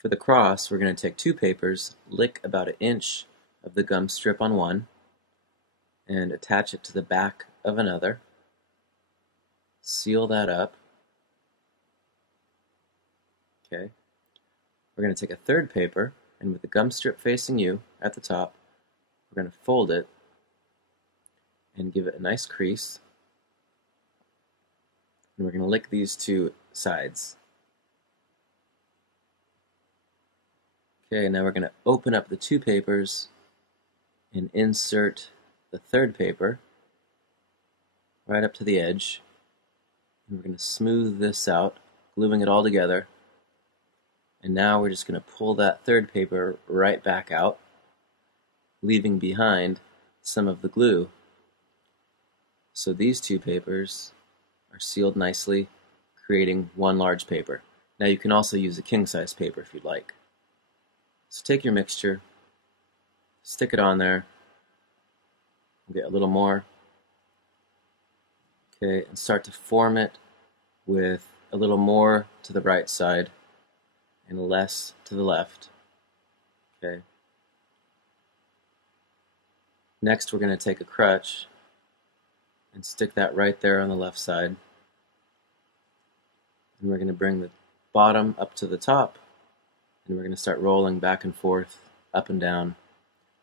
For the cross, we're going to take two papers, lick about an inch of the gum strip on one, and attach it to the back of another. Seal that up. Okay. We're going to take a third paper, and with the gum strip facing you at the top, we're going to fold it and give it a nice crease. And we're going to lick these two sides. Okay, now we're going to open up the two papers and insert the third paper right up to the edge. And we're going to smooth this out, gluing it all together. And now we're just going to pull that third paper right back out, leaving behind some of the glue. So these two papers are sealed nicely, creating one large paper. Now you can also use a king-size paper if you'd like. So take your mixture, stick it on there, get a little more, okay, and start to form it with a little more to the right side and less to the left. Okay. Next, we're going to take a crutch and stick that right there on the left side. And we're going to bring the bottom up to the top, and we're going to start rolling back and forth, up and down,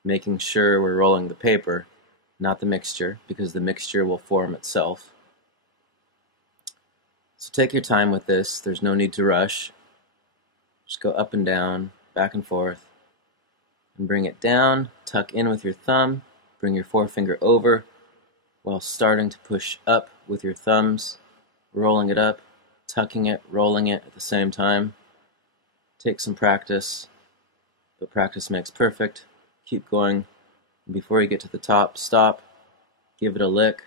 making sure we're rolling the paper, not the mixture, because the mixture will form itself. So take your time with this. There's no need to rush. Just go up and down, back and forth, and bring it down. Tuck in with your thumb. Bring your forefinger over while starting to push up with your thumbs, rolling it up, tucking it, rolling it at the same time. Take some practice, but practice makes perfect. Keep going. And before you get to the top, stop, give it a lick,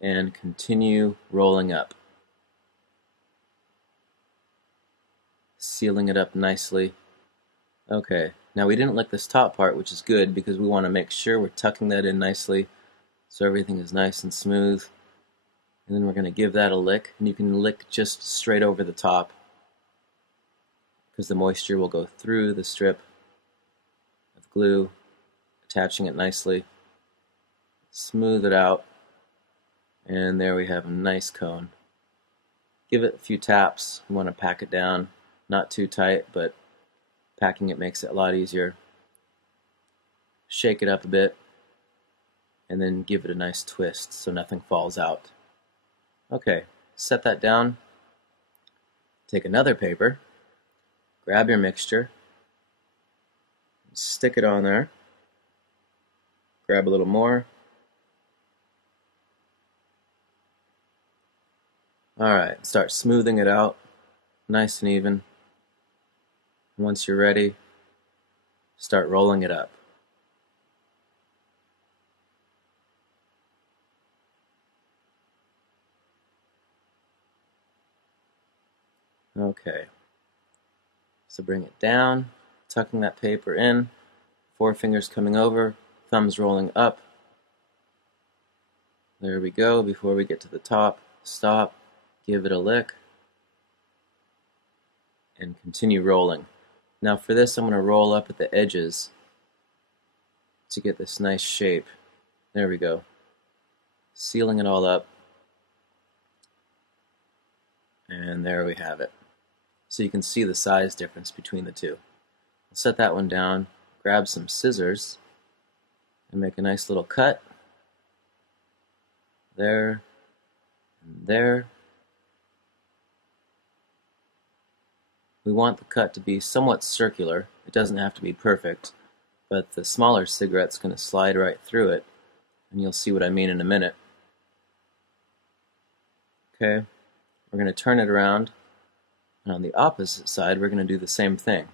and continue rolling up. Sealing it up nicely. Okay, now we didn't lick this top part, which is good because we want to make sure we're tucking that in nicely so everything is nice and smooth. And then we're going to give that a lick, and you can lick just straight over the top because the moisture will go through the strip of glue, attaching it nicely. Smooth it out, and there we have a nice cone. Give it a few taps. You want to pack it down, not too tight, but packing it makes it a lot easier. Shake it up a bit, and then give it a nice twist so nothing falls out. Okay, set that down. Take another paper, grab your mixture, stick it on there, grab a little more. Alright, start smoothing it out, nice and even. Once you're ready, start rolling it up. Okay, so bring it down, tucking that paper in, forefingers coming over, thumbs rolling up. There we go. Before we get to the top, stop, give it a lick, and continue rolling. Now for this, I'm going to roll up at the edges to get this nice shape. There we go. Sealing it all up. And there we have it. So you can see the size difference between the two. I'll set that one down, grab some scissors, and make a nice little cut. There, and there. We want the cut to be somewhat circular. It doesn't have to be perfect, but the smaller cigarette's going to slide right through it, and you'll see what I mean in a minute. Okay, we're going to turn it around, and on the opposite side we're going to do the same thing.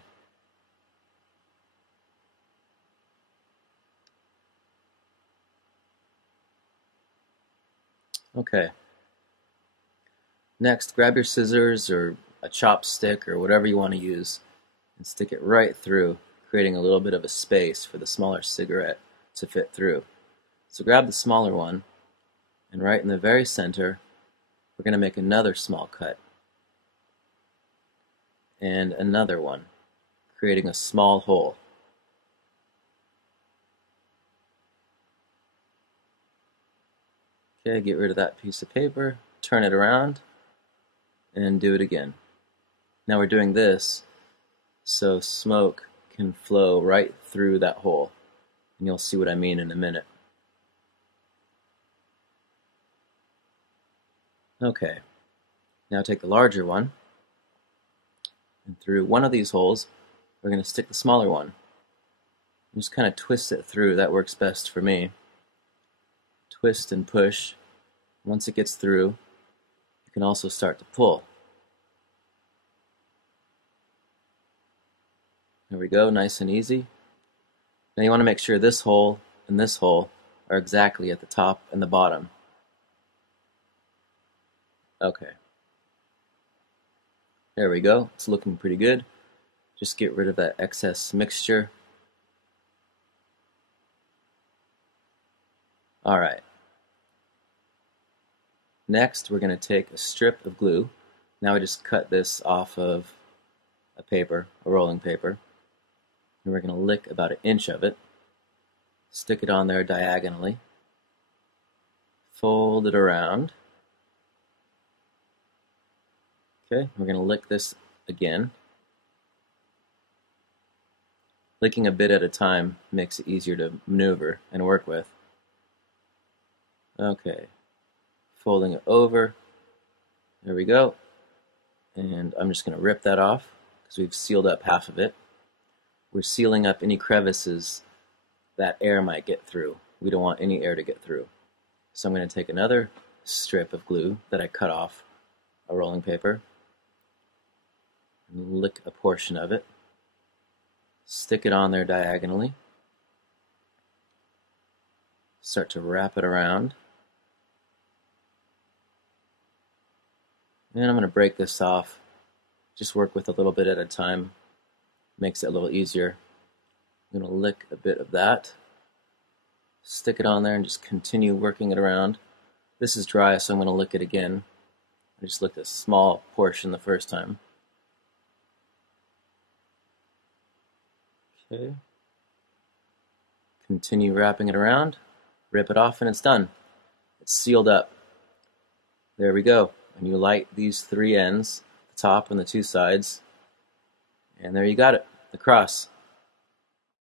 Okay. Next, grab your scissors or a chopstick or whatever you want to use and stick it right through, creating a little bit of a space for the smaller cigarette to fit through. So grab the smaller one, and right in the very center, we're going to make another small cut. and another one, creating a small hole. Okay, get rid of that piece of paper, turn it around, and do it again. Now we're doing this so smoke can flow right through that hole, and you'll see what I mean in a minute. Okay, now take the larger one, and through one of these holes, we're going to stick the smaller one. And just kind of twist it through. That works best for me. Twist and push. Once it gets through, you can also start to pull. There we go, nice and easy. Now you want to make sure this hole and this hole are exactly at the top and the bottom. Okay. There we go, it's looking pretty good. Just get rid of that excess mixture. Alright. Next, we're going to take a strip of glue. Now I just cut this off of a paper, a rolling paper. And we're going to lick about 1 inch of it. Stick it on there diagonally. Fold it around. Okay, we're going to lick this again. Licking a bit at a time makes it easier to maneuver and work with. Okay, folding it over. There we go. And I'm just going to rip that off because we've sealed up half of it. We're sealing up any crevices that air might get through. We don't want any air to get through. So I'm going to take another strip of glue that I cut off a rolling paper and lick a portion of it. Stick it on there diagonally. Start to wrap it around. And I'm going to break this off. Just work with a little bit at a time. Makes it a little easier. I'm going to lick a bit of that. Stick it on there and just continue working it around. This is dry, so I'm going to lick it again. I just licked a small portion the first time. Okay. Continue wrapping it around. Rip it off and it's done. It's sealed up. There we go. And you light these 3 ends, the top and the 2 sides, and there you got it, the cross.